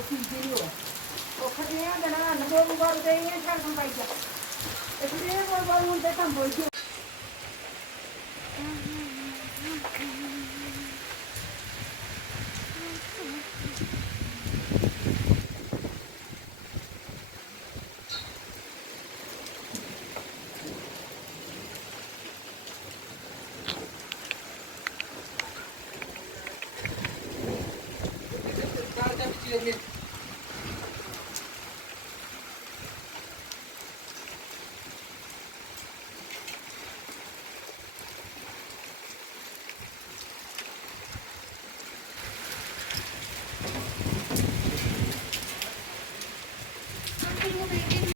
ਚੀਜ਼ ਨਹੀਂ ਹੋਇਆ ਉਹ ਖੜੀਆਂ ਜਣਾ ਨਗੋ ਮੁਗਰ ਦੇ ਇਹ ਛੱਡ ਪਾਈ ਜਾ ਇਹ ਕੋਲ ਬਾਲ ਹੁੰਦੇ ਕੰਮ ਬੋਲ